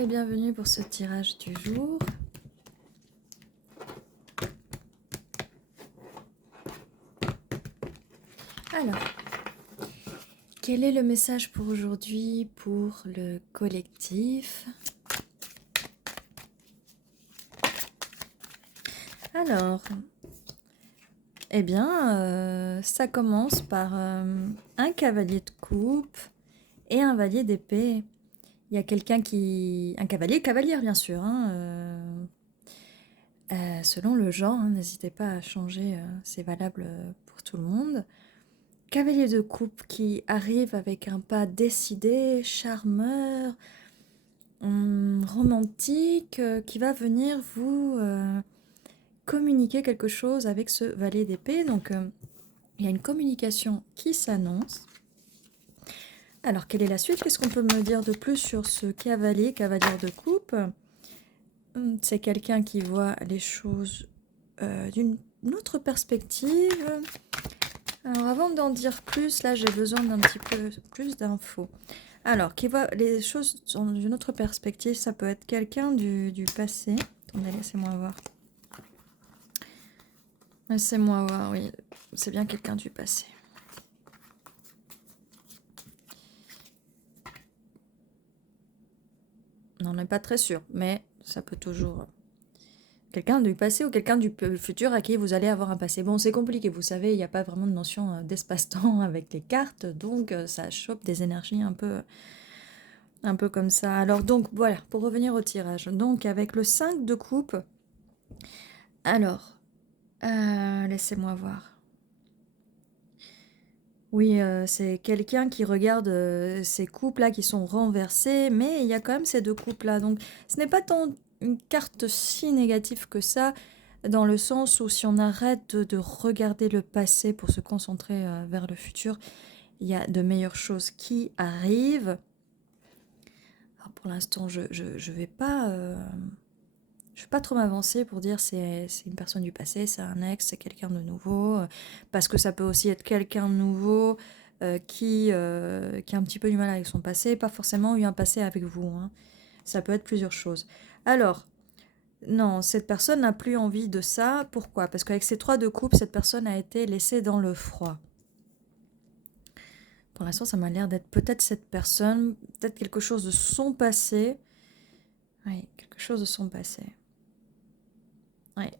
et bienvenue pour ce tirage du jour. Alors, quel est le message pour aujourd'hui pour le collectif? Alors, eh bien, ça commence par un cavalier de coupe et un valier d'épée. Il y a quelqu'un qui... Un cavalier, cavalière bien sûr, hein, selon le genre, hein, n'hésitez pas à changer, c'est valable pour tout le monde. Cavalier de coupe qui arrive avec un pas décidé, charmeur, romantique, qui va venir vous communiquer quelque chose avec ce valet d'épée. Donc, il y a une communication qui s'annonce. Alors, quelle est la suite? Qu'est-ce qu'on peut me dire de plus sur ce cavalier de coupe? C'est quelqu'un qui voit les choses d'une autre perspective. Alors, avant d'en dire plus, là, j'ai besoin d'un petit peu plus d'infos. Alors, qui voit les choses dans une autre perspective, ça peut être quelqu'un du passé. Attendez, laissez-moi voir. Laissez-moi voir, oui. C'est bien quelqu'un du passé. On n'est pas très sûr, mais ça peut toujours... Quelqu'un du passé ou quelqu'un du futur à qui vous allez avoir un passé. Bon, c'est compliqué, vous savez, il n'y a pas vraiment de notion d'espace-temps avec les cartes, donc ça chope des énergies un peu comme ça. Alors donc, voilà, pour revenir au tirage. Donc, avec le 5 de coupe, alors, laissez-moi voir. Oui, c'est quelqu'un qui regarde ces coupes-là qui sont renversés, mais il y a quand même ces deux coupes-là. Donc, ce n'est pas tant une carte si négative que ça, dans le sens où si on arrête de regarder le passé pour se concentrer vers le futur, il y a de meilleures choses qui arrivent. Alors, pour l'instant, je vais pas... je ne vais pas trop m'avancer pour dire c'est une personne du passé, c'est un ex, c'est quelqu'un de nouveau, parce que ça peut aussi être quelqu'un de nouveau qui a un petit peu du mal avec son passé, pas forcément eu un passé avec vous, hein. Ça peut être plusieurs choses. Alors, non, cette personne n'a plus envie de ça. Pourquoi? Parce qu'avec ces 3 de coupe, cette personne a été laissée dans le froid. Pour l'instant, ça m'a l'air d'être peut-être cette personne, peut-être quelque chose de son passé. Oui, quelque chose de son passé. Oui.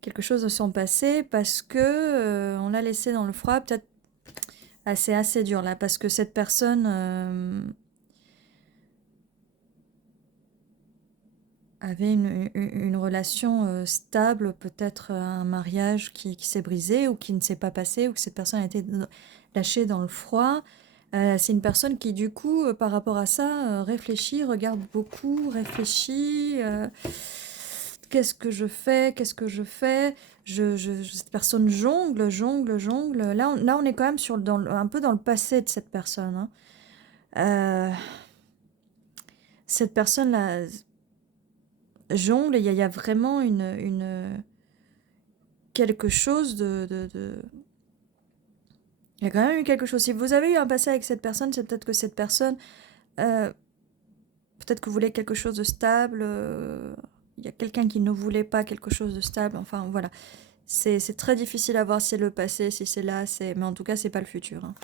Quelque chose de son passé parce que on l'a laissé dans le froid, peut-être c'est assez dur là, parce que cette personne avait une relation stable, peut-être un mariage qui s'est brisé ou qui ne s'est pas passé, ou que cette personne a été lâchée dans le froid. C'est une personne qui du coup, par rapport à ça, réfléchit, regarde beaucoup, réfléchit... qu'est-ce que je fais? Qu'est-ce que je fais? Cette personne jongle, jongle, jongle. Là, on est quand même un peu dans le passé de cette personne, hein. Cette personne-là jongle, il y a vraiment quelque chose Il y a quand même eu quelque chose. Si vous avez eu un passé avec cette personne, c'est peut-être que cette personne... peut-être que vous voulez quelque chose de stable. Il y a quelqu'un qui ne voulait pas quelque chose de stable. Enfin, voilà. C'est très difficile à voir si c'est le passé, si c'est là, mais en tout cas, c'est pas le futur, hein.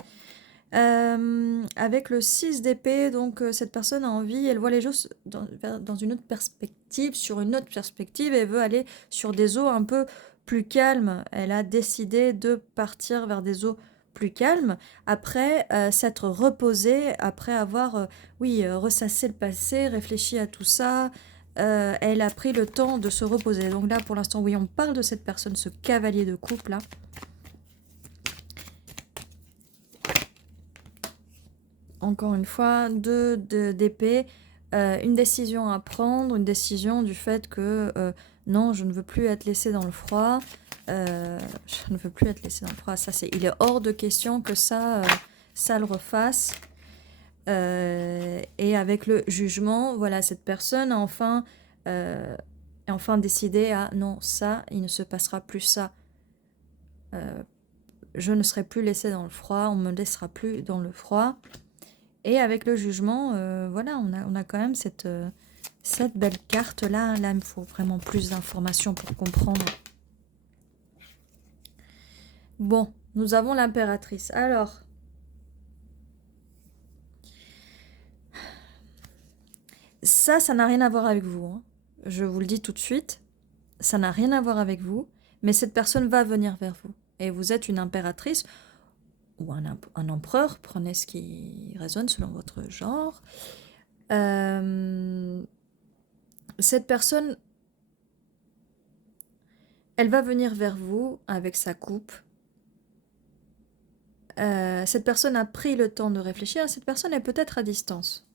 Avec le 6 d'épée, donc cette personne a envie, elle voit les choses dans une autre perspective, sur une autre perspective, et veut aller sur des eaux un peu plus calmes. Elle a décidé de partir vers des eaux plus calmes, après s'être reposée, après avoir, ressassé le passé, réfléchi à tout ça. Elle a pris le temps de se reposer. Donc là, pour l'instant, oui, on parle de cette personne, ce cavalier de coupe là. Encore une fois, d'épée, une décision à prendre, une décision du fait que non, je ne veux plus être laissée dans le froid, je ne veux plus être laissée dans le froid. Ça, il est hors de question que ça le refasse. Et avec le jugement, voilà, cette personne a enfin décidé à non, ça, il ne se passera plus ça. Je ne serai plus laissée dans le froid, on me laissera plus dans le froid. Et avec le jugement, voilà, on a quand même cette belle carte-là. Là, il me faut vraiment plus d'informations pour comprendre. Bon, nous avons l'impératrice. Alors, ça n'a rien à voir avec vous, hein. Je vous le dis tout de suite. Ça n'a rien à voir avec vous, mais cette personne va venir vers vous. Et vous êtes une impératrice ou un empereur, prenez ce qui résonne selon votre genre. Cette personne, elle va venir vers vous avec sa coupe. Cette personne a pris le temps de réfléchir. Cette personne est peut-être à distance.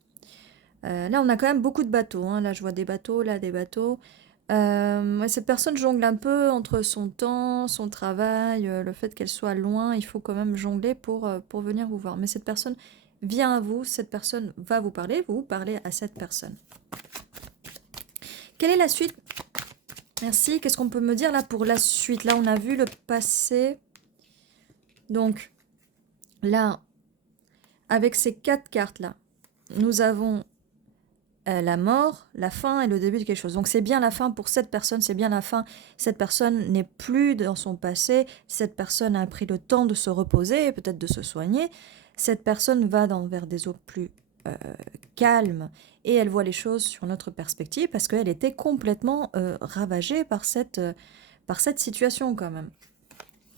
Là, on a quand même beaucoup de bateaux, hein. Là, je vois des bateaux, là, des bateaux. Cette personne jongle un peu entre son temps, son travail, le fait qu'elle soit loin. Il faut quand même jongler pour venir vous voir. Mais cette personne vient à vous, cette personne va vous parler, vous parlez à cette personne. Quelle est la suite? Merci. Qu'est-ce qu'on peut me dire là pour la suite? Là, on a vu le passé. Donc, là, avec ces 4 cartes-là, nous avons la mort, la fin et le début de quelque chose. Donc c'est bien la fin pour cette personne, c'est bien la fin. Cette personne n'est plus dans son passé, cette personne a pris le temps de se reposer, peut-être de se soigner. Cette personne va vers des eaux plus calmes et elle voit les choses sur notre perspective parce qu'elle était complètement ravagée par cette situation quand même.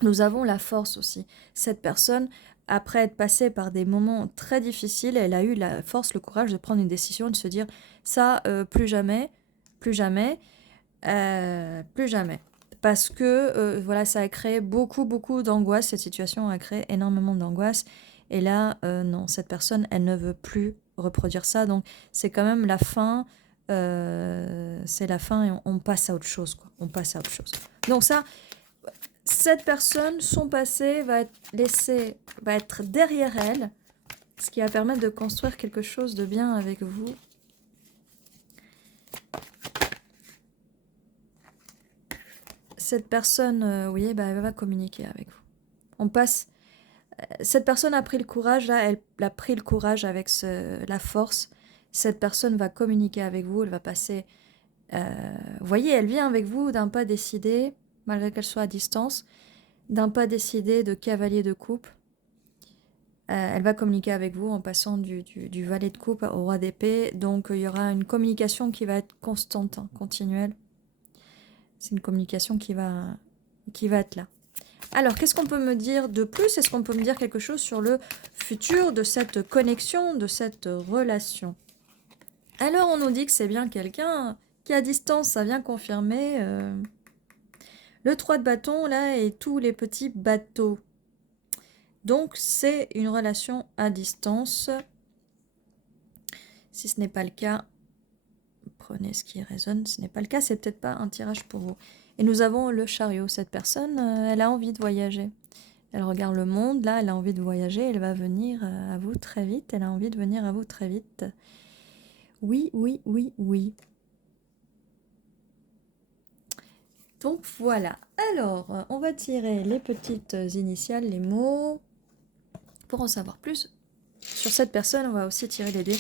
Nous avons la force aussi. Cette personne, après être passée par des moments très difficiles, elle a eu la force, le courage de prendre une décision, de se dire ça, plus jamais, plus jamais, plus jamais. Parce que voilà, ça a créé beaucoup d'angoisse. Cette situation a créé énormément d'angoisse. Et là, non, cette personne, elle ne veut plus reproduire ça. Donc, c'est quand même la fin. C'est la fin et on passe à autre chose, quoi. On passe à autre chose. Donc ça, cette personne, son passé va être derrière elle, ce qui va permettre de construire quelque chose de bien avec vous. Cette personne, vous voyez, elle va communiquer avec vous. On passe. Cette personne a pris le courage, là, elle a pris le courage avec la force. Cette personne va communiquer avec vous, elle va passer. Vous voyez, elle vient avec vous d'un pas décidé, malgré qu'elle soit à distance, d'un pas décidé de cavalier de coupe. Elle va communiquer avec vous en passant du valet de coupe au roi d'épée. Donc, il y aura une communication qui va être constante, hein, continuelle. C'est une communication qui va être là. Alors, qu'est-ce qu'on peut me dire de plus? Est-ce qu'on peut me dire quelque chose sur le futur de cette connexion, de cette relation? Alors, on nous dit que c'est bien quelqu'un qui est à distance, ça vient confirmer le 3 de bâton, là, et tous les petits bateaux. Donc, c'est une relation à distance. Si ce n'est pas le cas, prenez ce qui résonne. Ce n'est pas le cas, c'est peut-être pas un tirage pour vous. Et nous avons le chariot. Cette personne, elle a envie de voyager. Elle regarde le monde, là, elle a envie de voyager. Elle va venir à vous très vite. Elle a envie de venir à vous très vite. Oui, oui, oui, oui. Donc, voilà. Alors, on va tirer les petites initiales, les mots. Pour en savoir plus sur cette personne, on va aussi tirer les dés.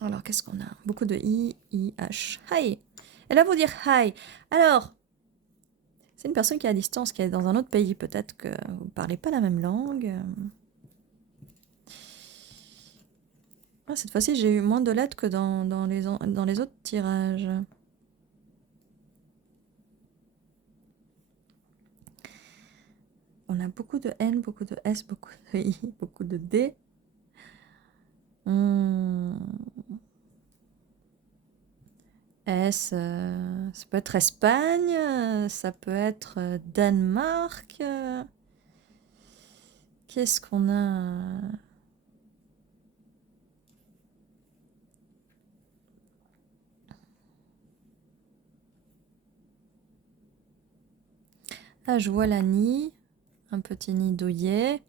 Alors, qu'est-ce qu'on a? Beaucoup de I, H. Hi. Elle va vous dire hi. Alors, c'est une personne qui est à distance, qui est dans un autre pays. Peut-être que vous ne parlez pas la même langue. Ah, cette fois-ci, j'ai eu moins de lettres que dans les autres tirages. On a beaucoup de N, beaucoup de S, beaucoup de I, beaucoup de D. S, ça peut être Espagne, ça peut être Danemark. Qu'est-ce qu'on a? Là, je vois la nid, un petit nid d'œillet.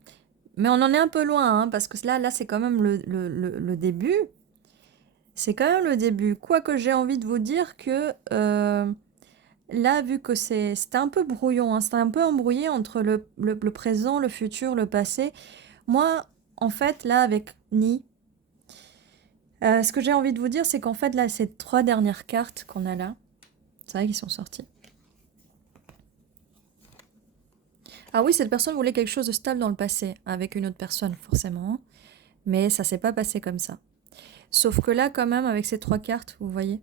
Mais on en est un peu loin, hein, parce que là c'est quand même le début. C'est quand même le début. Quoique j'ai envie de vous dire que là, vu que c'était un peu brouillon, hein, c'était un peu embrouillé entre le présent, le futur, le passé. Moi, en fait, là, avec Ni, ce que j'ai envie de vous dire, c'est qu'en fait, là, ces 3 dernières cartes qu'on a là, c'est vrai qu'ils sont sortis. Ah oui, cette personne voulait quelque chose de stable dans le passé, avec une autre personne, forcément. Mais ça s'est pas passé comme ça. Sauf que là, quand même, avec ces 3 cartes, vous voyez,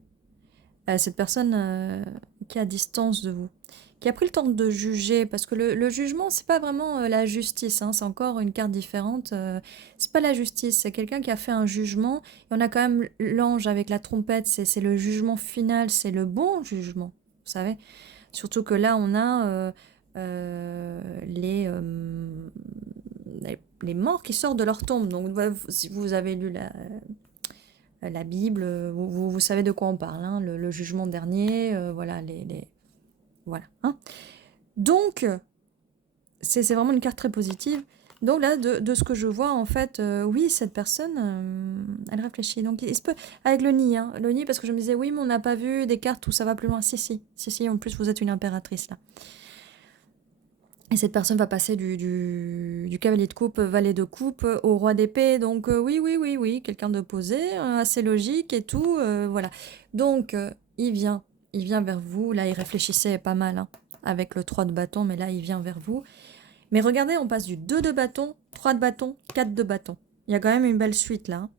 cette personne qui est à distance de vous, qui a pris le temps de juger, parce que le jugement, c'est pas vraiment la justice, hein, c'est encore une carte différente. C'est pas la justice, c'est quelqu'un qui a fait un jugement. Et on a quand même l'ange avec la trompette, c'est le jugement final, c'est le bon jugement, vous savez. Surtout que là, on a les morts qui sortent de leur tombe. Donc, si vous avez lu la Bible, vous savez de quoi on parle, hein, le jugement dernier, voilà, voilà. Hein. Donc, c'est vraiment une carte très positive. Donc là, de ce que je vois, en fait, oui, cette personne, elle réfléchit. Donc, il se peut, avec le nid, hein, le nid, parce que je me disais, oui, mais on n'a pas vu des cartes où ça va plus loin. Si, en plus, vous êtes une impératrice, là. Et cette personne va passer du cavalier de coupe, valet de coupe, au roi d'épée. Donc oui, quelqu'un de posé, assez logique et tout, voilà. Donc il vient vers vous. Là, il réfléchissait pas mal, hein, avec le 3 de bâton, mais là, il vient vers vous. Mais regardez, on passe du 2 de bâton, 3 de bâton, 4 de bâton. Il y a quand même une belle suite là. Hein.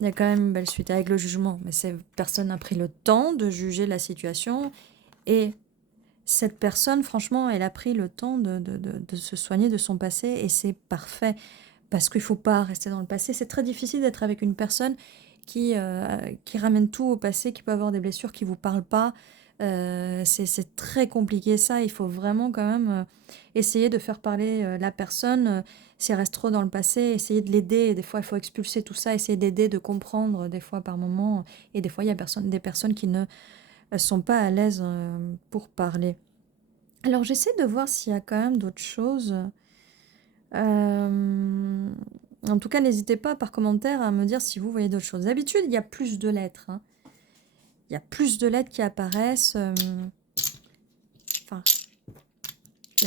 Il y a quand même une belle suite avec le jugement. Mais cette personne a pris le temps de juger la situation et cette personne, franchement, elle a pris le temps de se soigner de son passé et c'est parfait parce qu'il ne faut pas rester dans le passé. C'est très difficile d'être avec une personne qui ramène tout au passé, qui peut avoir des blessures, qui ne vous parle pas. C'est très compliqué ça. Il faut vraiment quand même essayer de faire parler la personne. Si elle reste trop dans le passé, essayer de l'aider. Des fois, il faut expulser tout ça, essayer d'aider, de comprendre des fois par moment. Et des fois, il y a des personnes qui ne sont pas à l'aise pour parler. Alors, j'essaie de voir s'il y a quand même d'autres choses. En tout cas, n'hésitez pas par commentaire à me dire si vous voyez d'autres choses. D'habitude, il y a plus de lettres. Hein. Il y a plus de lettres qui apparaissent. Enfin,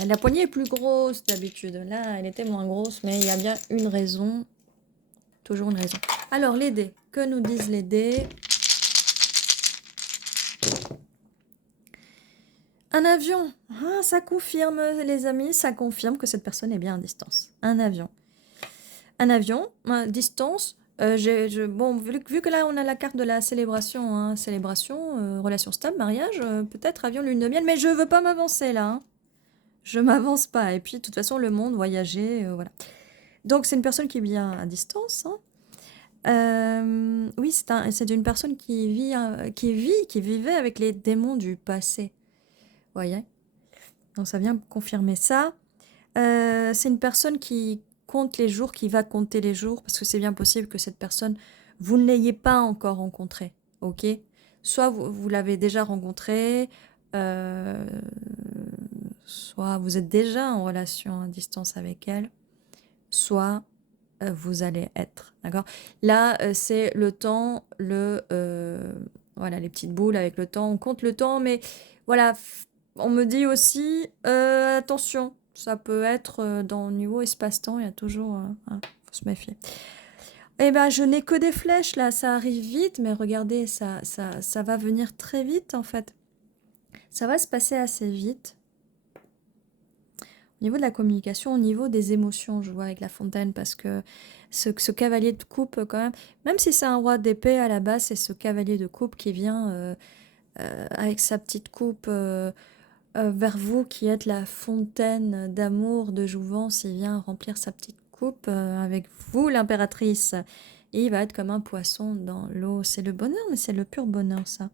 la poignée est plus grosse d'habitude. Là, elle était moins grosse, mais il y a bien une raison. Toujours une raison. Alors, les dés. Que nous disent les dés? Un avion. Ah, ça confirme, les amis, ça confirme que cette personne est bien à distance. Un avion. Un avion, distance. Bon, vu que là, on a la carte de la célébration, hein, célébration, relation stable, mariage, peut-être avion, lune de miel, mais je veux pas m'avancer là. Hein. Je m'avance pas. Et puis, de toute façon, le monde, voyager, voilà. Donc, c'est une personne qui est bien à distance. Hein. Oui, c'est une personne qui vivait avec les démons du passé. Voyez. Donc, ça vient confirmer ça. C'est une personne qui compte les jours, qui va compter les jours, parce que c'est bien possible que cette personne, vous ne l'ayez pas encore rencontrée, ok? Soit vous l'avez déjà rencontrée, euh, soit vous êtes déjà en relation à distance avec elle, soit vous allez être, d'accord? Là, c'est le temps, voilà, les petites boules avec le temps, on compte le temps, mais voilà, on me dit aussi, attention, ça peut être dans le niveau espace-temps, il y a toujours, hein, faut se méfier. Eh ben, je n'ai que des flèches là, ça arrive vite, mais regardez, ça va venir très vite en fait. Ça va se passer assez vite. Au niveau de la communication, au niveau des émotions, je vois avec la fontaine, parce que ce cavalier de coupe, quand même si c'est un roi d'épée à la base, c'est ce cavalier de coupe qui vient avec sa petite coupe vers vous, qui êtes la fontaine d'amour, de jouvence. Il vient remplir sa petite coupe avec vous, l'impératrice. Et il va être comme un poisson dans l'eau. C'est le bonheur, mais c'est le pur bonheur, ça.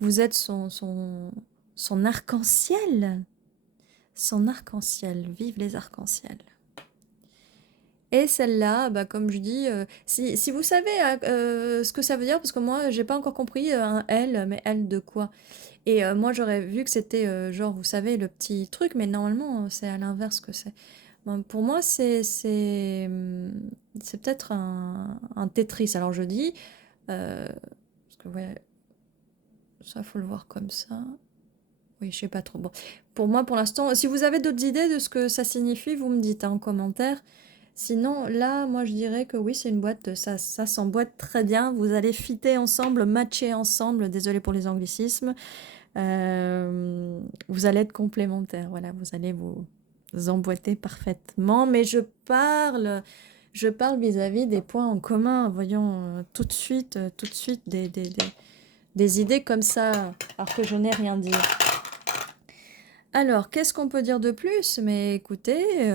Vous êtes son arc-en-ciel. Son arc-en-ciel, vive les arcs-en-ciel. Et celle-là, bah, comme je dis, si vous savez ce que ça veut dire, parce que moi, j'ai pas encore compris un L, mais L de quoi? Et moi, j'aurais vu que c'était genre, vous savez, le petit truc, mais normalement, c'est à l'inverse que c'est. Bon, pour moi, c'est peut-être un Tetris. Alors je dis, parce que ouais, Ça, faut le voir comme ça. Oui, je sais pas trop. Bon, pour moi, pour l'instant, si vous avez d'autres idées de ce que ça signifie, vous me dites hein, en commentaire. Sinon, là, moi, je dirais que oui, c'est une boîte, ça s'emboîte très bien. Vous allez fitter ensemble, matcher ensemble. Désolée pour les anglicismes. Vous allez être complémentaires. Voilà, vous allez vous emboîter parfaitement. Mais je parle vis-à-vis des points en commun. Voyons tout de suite des idées comme ça, alors que je n'ai rien dit. Alors, qu'est-ce qu'on peut dire de plus? Mais écoutez,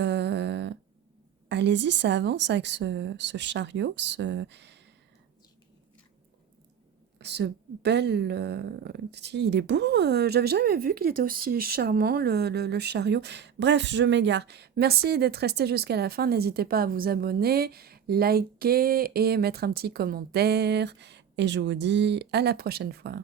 allez-y, ça avance avec ce chariot, ce bel... si, il est beau, j'avais jamais vu qu'il était aussi charmant, le chariot. Bref, je m'égare. Merci d'être resté jusqu'à la fin. N'hésitez pas à vous abonner, liker et mettre un petit commentaire. Et je vous dis à la prochaine fois.